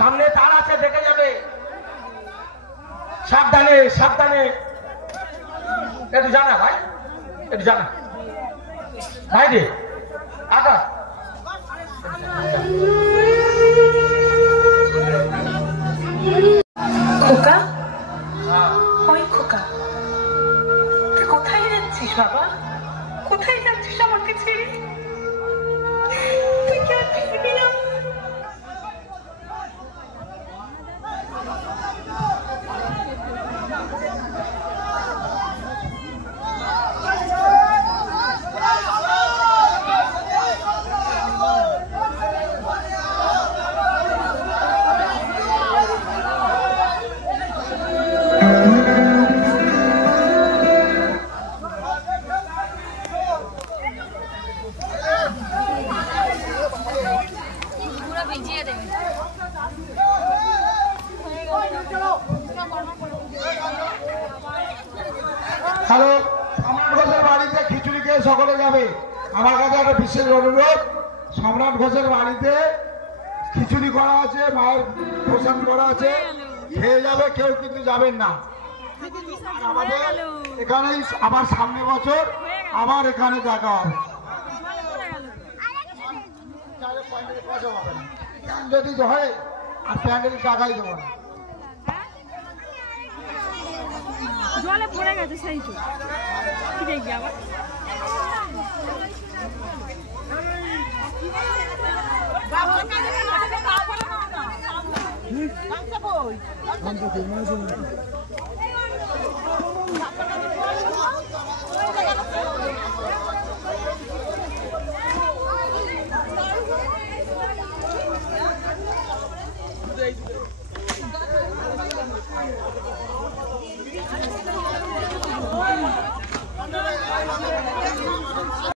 সামনে তার আছে দেখে যাবে সাবধানে সাবধানে একটু জানা ভাই একটু জানা ভাই রে আকাশ খোকা ওই খোকা তুই কোথায় যাচ্ছিস বাবা কোথায় যাচ্ছিস আমাকে ছেড়ে তুই কি আর ফিরবি না হ্যালো সম্রাট ঘোষের বাড়িতে খিচুড়ি খেয়ে সকলে যাবে আমার কাছে একটা বিশেষ অনুরোধ সম্রাট ঘোষের বাড়িতে খিচুড়ি করা আছে মায়ের প্রসাদ করা আছে খেয়ে যাবে কেউ কিন্তু যাবেন না আমাদের এখানেই আবার সামনে বছর আবার এখানে দেখা হবে যদি হয় আর প্যান্ডেল টাকাই দেবো না জলে পড়ে গেছে সেই তো কি দেখবি আবার এই